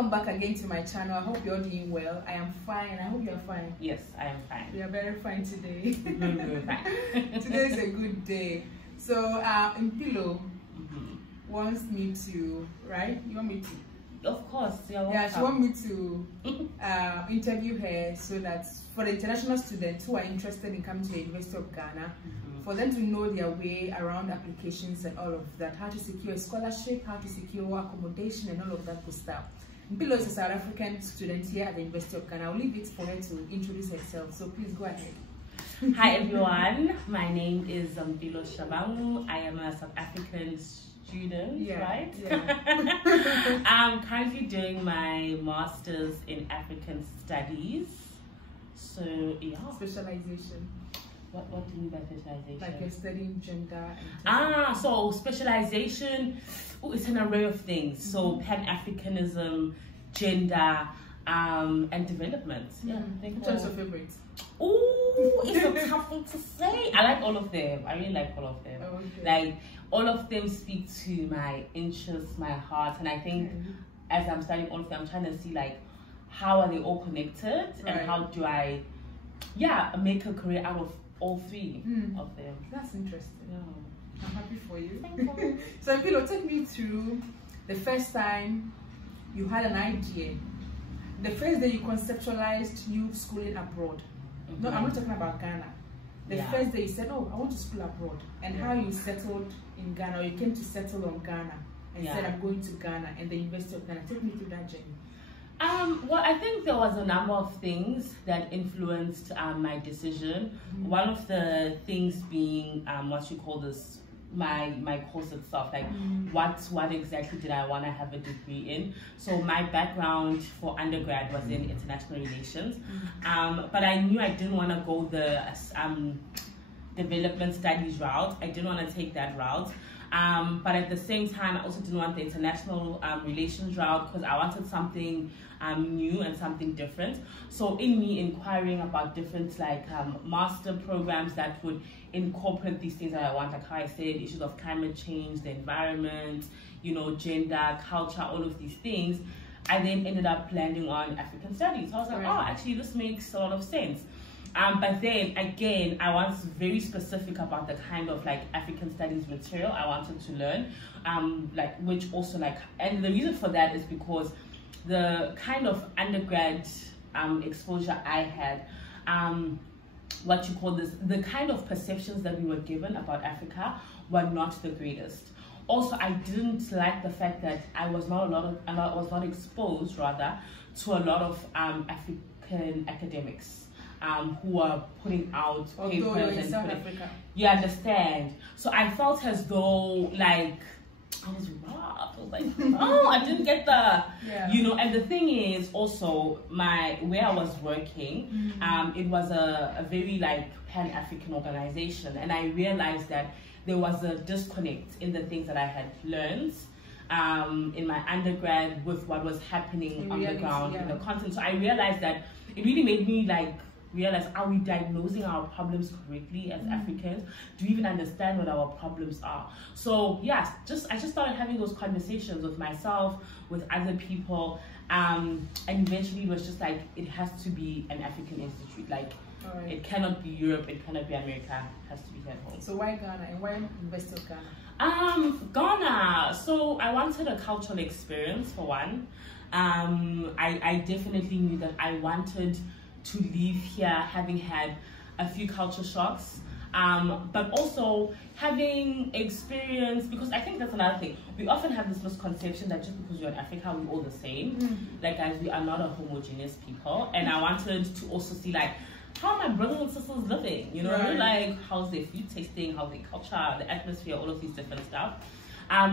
welcome back again to my channel. I hope you're doing well. I am fine. I hope you're fine. Yes, I am fine. We are very fine today. Very fine. Today is a good day. So, Impilo wants me to, right? You want me to? Of course, you're welcome. Yeah, she wants me to interview her so that for the international students who are interested in coming to the University of Ghana, for them to know their way around applications and all of that, how to secure a scholarship, how to secure accommodation and all of that good stuff. Mpilo is a South African student here at the University of Ghana. I'll leave it for her to introduce herself, so please go ahead. Hi everyone, my name is Mpilo Shabangu. I am a South African student, right? Yeah. I'm currently doing my master's in African studies. So yeah. Specialization. What do you mean by specialization? Like you're studying gender and so specialization, it's an array of things. So Pan-Africanism, gender, and development. Yeah. Which one's your favorite? Oh, it's a tough one to say. I like all of them. I really like all of them. Oh, okay. Like all of them speak to my interests, my heart, and I think as I'm studying all of them, I'm trying to see like how are they all connected and how do I, make a career out of all three of them. That's interesting. Yeah. I'm happy for you. Thank you. So, Mpilo, take me through the first time you had an idea. The first day you conceptualized you schooling abroad. No, I'm not talking about Ghana. The first day you said, oh, I want to school abroad. And how you settled in Ghana, or you came to settle on Ghana and said, I'm going to Ghana and the University of Ghana. Take me through that journey. Well, I think there was a number of things that influenced my decision. One of the things being what you call this, my course itself, like what exactly did I want to have a degree in. So my background for undergrad was in international relations, but I knew I didn't want to go the development studies route. I didn't want to take that route. But at the same time, I also didn't want the international relations route because I wanted something new and something different. So in me inquiring about different master programs that would incorporate these things that I want, like how I said, issues of climate change, the environment, gender, culture, all of these things, I then ended up landing on African studies. So I was like, oh, actually this makes a lot of sense. But then again, I was very specific about the kind of African studies material I wanted to learn, which also and the reason for that is because the kind of undergrad exposure I had, what you call this, the kind of perceptions that we were given about Africa were not the greatest. Also, I didn't like the fact that I was not exposed rather to a lot of African academics who are putting out papers and South Africa. You understand? So I felt as though I was robbed. I was like, oh, I didn't get the, and the thing is also where I was working, it was a very Pan-African organization, and I realized that there was a disconnect in the things that I had learned in my undergrad with what was happening on the ground in the continent. So I realized that it really made me realize, are we diagnosing our problems correctly as Africans? Do we even understand what our problems are? So I just started having those conversations with myself, with other people, and eventually it was just it has to be an African institute. It cannot be Europe, it cannot be America, it has to be here at home. So why Ghana, and why University of Ghana? Ghana, so I wanted a cultural experience for one. I definitely knew that I wanted to leave here having had a few culture shocks, but also having experience, because I think that's another thing. We often have this misconception that just because we're in Africa, we're all the same. Guys, we are not a homogeneous people, and I wanted to also see how are my brothers and sisters living, how's their food tasting, how's their culture, the atmosphere, all of these different stuff.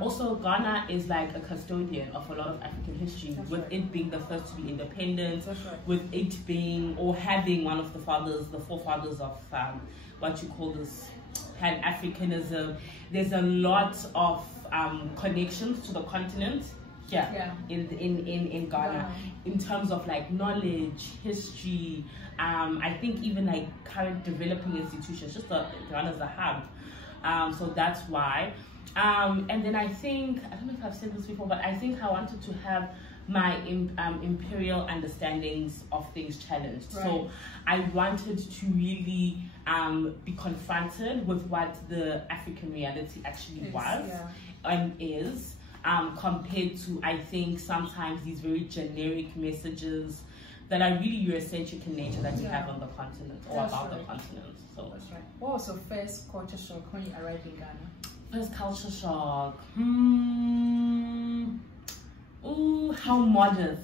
Also, Ghana is a custodian of a lot of African history, it being the first to be independent, with it being or having one of the forefathers of what you call this Pan-Africanism. There's a lot of connections to the continent here in Ghana, in terms of knowledge, history. I think even current developing institutions, just Ghana's a hub. So that's why. And then I don't know if I've said this before, but I think I wanted to have my imperial understandings of things challenged. Right. So I wanted to really be confronted with what the African reality actually was and is, compared to, I think, sometimes these very generic messages that are really Eurocentric in nature that you have on the continent or about the continent. So that's right. What was your first culture shock when you arrived in Ghana? First culture shock. Ooh, how modest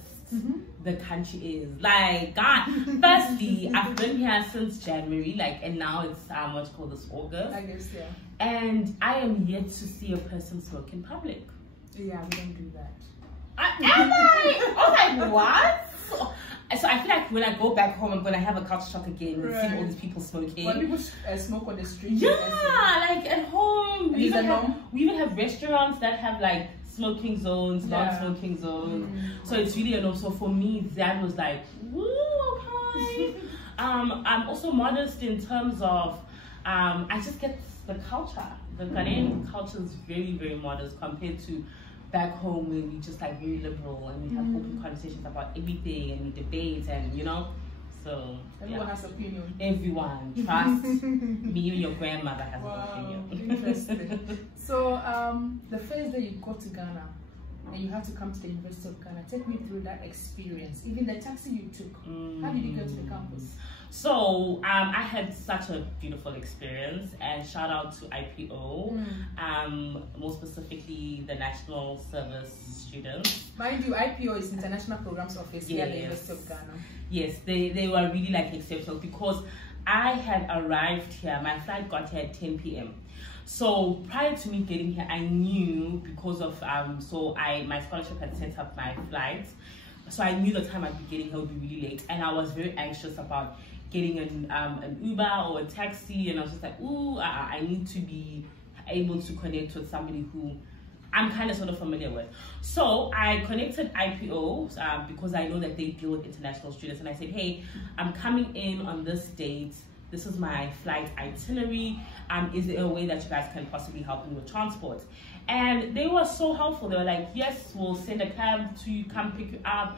the country is. Like, God, firstly, I've been here since January, like, and now it's what's called this August. I guess, yeah. And I am yet to see a person smoke in public. Yeah, we don't do that. Am I? I'm like, what? So I feel like when I go back home, I'm gonna have a culture shock again and see all these people smoking. When people smoke on the street. Yeah, like at home. We even have restaurants that have like smoking zones, non-smoking zones. So it's really an also for me that was like, woo, okay. I'm also modest in terms of I just get the culture. The Ghanaian culture is very, very modest compared to back home where we just like very liberal and we have open conversations about everything and we debate and you know. So everyone has opinion. Everyone, trust me, even your grandmother has an opinion. Interesting. So the first day you got to Ghana and you had to come to the University of Ghana, take me through that experience. Even the taxi you took. How did you go to the campus? So I had such a beautiful experience, and shout out to IPO, more specifically the National Service students. Mind you, IPO is International Programs Office here at the University of Ghana. Yes, they were really like exceptional because I had arrived here, my flight got here at 10 p.m. So prior to me getting here, I knew because of my scholarship had set up my flights. So I knew the time I'd be getting here would be really late, and I was very anxious about getting an Uber or a taxi, and I was just like, ooh, I need to be able to connect with somebody who I'm kind of sort of familiar with. So I connected IPO because I know that they deal with international students, and I said, hey, I'm coming in on this date. This is my flight itinerary. Is there a way that you guys can possibly help me with transport? And they were so helpful. They were like, yes, we'll send a cab to come pick you up.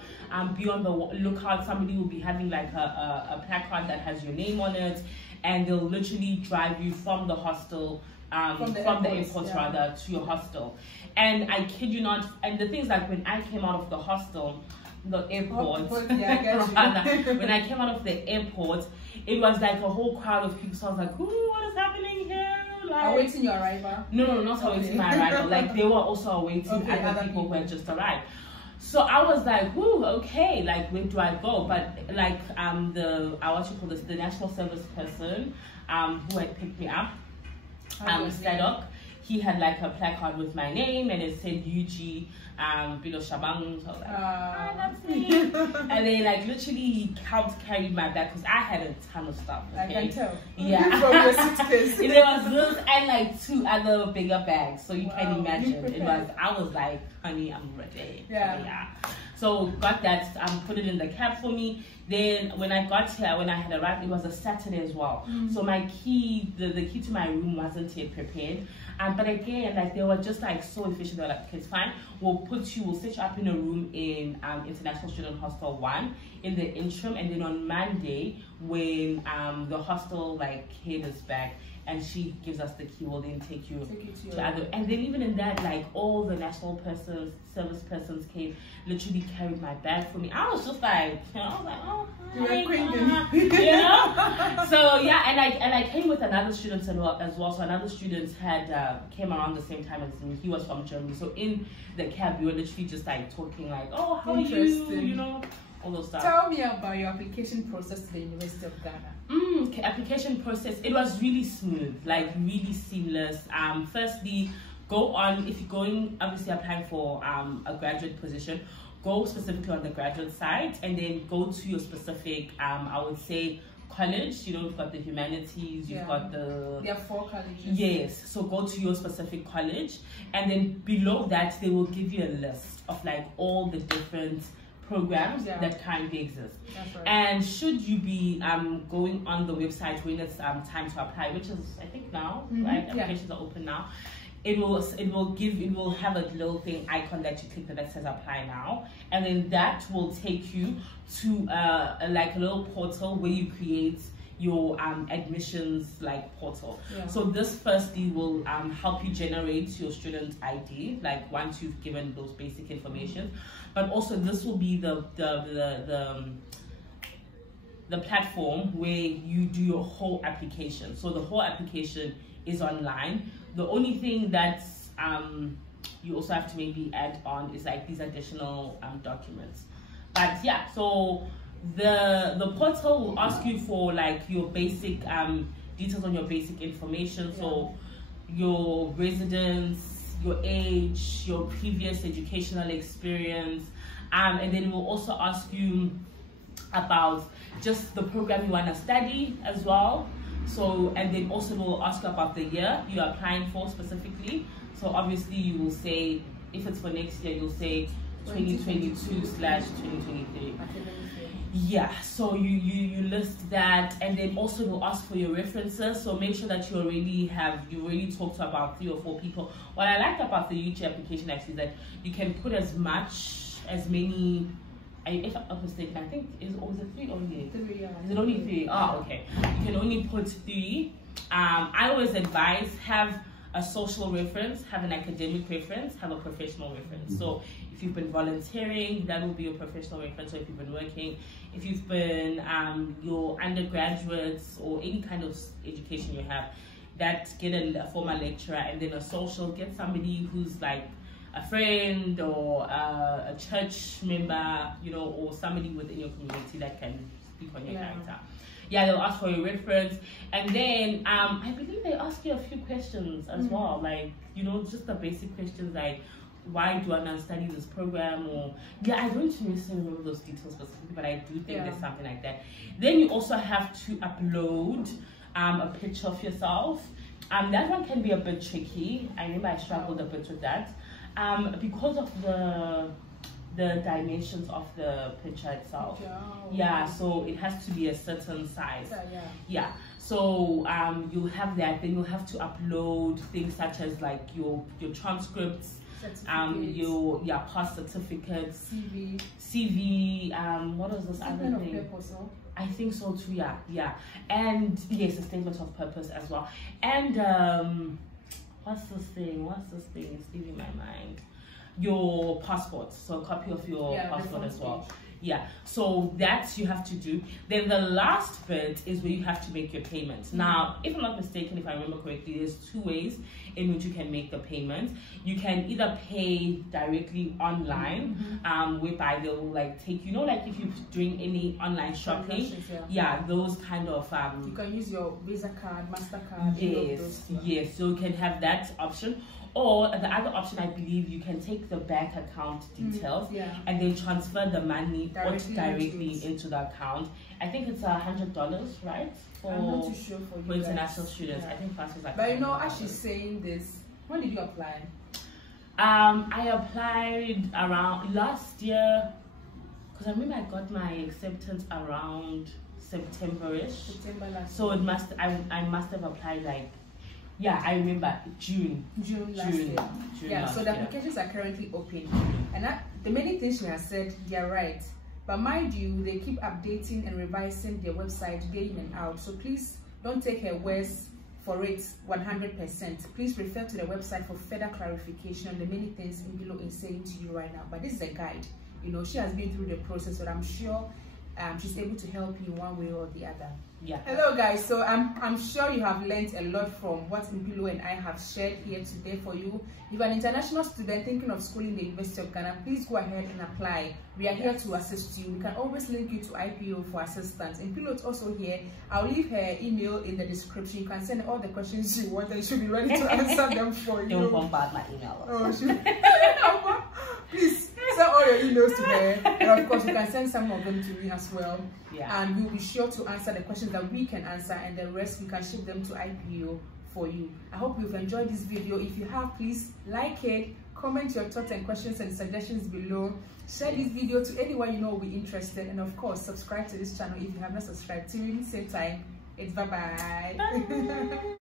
Be on the lookout. Somebody will be having like a placard that has your name on it, and they'll literally drive you from the hostel, from the airport rather, to your hostel. And I kid you not, and the things like when I came out of the hostel, the airport, when I came out of the airport, it was like a whole crowd of people. So I was like, ooh, what is happening here? Like, awaiting your arrival? No, not awaiting my arrival. Like they were also awaiting other people who had just arrived. So I was like, ooh, okay, like where do I go? But like the national service person who had picked me up, Sadok, he had like a placard with my name and it said UG below Shabang. So I was like, hi, that's me. And they like literally helped carry my bag because I had a ton of stuff. Okay? I can tell. Yeah. From your suitcase. There was this and like 2 other bigger bags. So you can imagine. I was like, honey, I'm ready. Yeah. So got that, put it in the cab for me. Then when I got here, when I had arrived, it was a Saturday as well. So my key, the key to my room wasn't yet prepared. But again, like they were just like so efficient. They were like, okay, it's fine. We'll set you up in a room in International Student Hostel 1 in the interim, and then on Monday when the hostel like head is back and she gives us the key, we'll then take you to other. And then even in that, like all the national service persons came, literally carried my bag for me. I was just like, you know, I was like, oh, hi, you know. So yeah, and I came with another student as well. So another student had came around the same time as me. He was from Germany. So in the cab, we were literally just like talking, like, oh, how are you? You know, all those stuff. Tell me about your application process to the University of Ghana. Okay, application process. It was really smooth, like really seamless. Firstly, go on if you're going, obviously applying for a graduate position. Go specifically on the graduate side, and then go to your specific, I would say, college. You know, you've got the humanities, you've got the... There are 4 colleges. Yes, so go to your specific college, and then below that, they will give you a list of like all the different programs that currently exist. That's right. And should you be going on the website when it's time to apply, which is I think now, right? Applications are open now. it will have a little thing icon that you click that says apply now, and then that will take you to like a little portal where you create your admissions like portal. So this firstly will help you generate your student ID, like once you've given those basic information, but also this will be the platform where you do your whole application. So the whole application is online. The only thing that's you also have to maybe add on is like these additional documents. But yeah, so the portal will ask you for like your basic details on your basic information. So your residence, your age, your previous educational experience, and then it will also ask you about just the program you want to study as well. So, and then also will ask you about the year you're applying for specifically. So obviously you will say, if it's for next year, you'll say 2022/2023. Yeah, so you list that, and then also will ask for your references. So make sure that you already talked to about 3 or 4 people. What I like about the UT application actually is that you can put as many. If I'm not mistaken, I think is it 3 only? 3, yeah. Is it only 3? Oh, okay. You can only put 3. I always advise have a social reference, have an academic reference, have a professional reference. So if you've been volunteering, that will be your professional reference. Or if you've been working, if you've been your undergraduates or any kind of education you have, that get a former lecturer, and then a social, get somebody who's like a friend or a church member, you know, or somebody within your community that can speak on your character. Yeah, they'll ask for your reference, and then I believe they ask you a few questions as well, like, you know, just the basic questions like, why do I want to study this program? Or I don't necessarily remember those details specifically, but I do think there's something like that. Then you also have to upload a picture of yourself. That one can be a bit tricky. I remember I struggled a bit with that. Because of the dimensions of the picture itself. Yeah, so it has to be a certain size. Yeah, so you'll have that. Then you'll have to upload things such as like your transcripts, your past certificates, CV. What was this other thing? I think so too. Yeah, and yes, a statement of purpose as well. And what's this thing? It's leaving my mind. Your passport, so a copy of your passport as well. Yeah, so that you have to do. Then the last bit is where you have to make your payments. Now, if I'm not mistaken, if I remember correctly, there's 2 ways in which you can make the payments. You can either pay directly online, whereby they'll like take, you know, like if you're doing any online shopping, those kind of you can use your Visa card, MasterCard. Yes, so you can have that option. Or the other option, I believe, you can take the bank account details and then transfer the money directly into the account. I think it's $100, right? I'm not too sure for international students. I think FAFSA is like. But you know, as she's saying this, when did you apply? I applied around last year, because I remember I got my acceptance around September-ish. September last year. So it must. I must have applied like. Yeah, I remember June last year. So the applications are currently open, and the many things she has said, they are right. But mind you, they keep updating and revising their website day in and out. So please don't take her words for it 100%. Please refer to the website for further clarification on the many things Impilo is saying to you right now. But this is a guide. You know, she has been through the process, but I'm sure she's able to help you one way or the other. Yeah. Hello guys, so I'm sure you have learned a lot from what Impilo and I have shared here today for you. If you're an international student thinking of schooling in the University of Ghana, please go ahead and apply. We are here to assist you. We can always link you to IPO for assistance. Impilo is also here. I'll leave her email in the description. You can send all the questions you want and she'll be ready to answer them for you. Don't bombard my email. Oh, please send all your emails to her, and of course you can send some of them to me as well. And we'll be sure to answer the questions that we can answer, and the rest we can ship them to IPO for you. I hope you've enjoyed this video. If you have, please like it, comment your thoughts and questions and suggestions below, share this video to anyone you know will be interested, and of course subscribe to this channel if you have not subscribed. Till the same time, it's bye.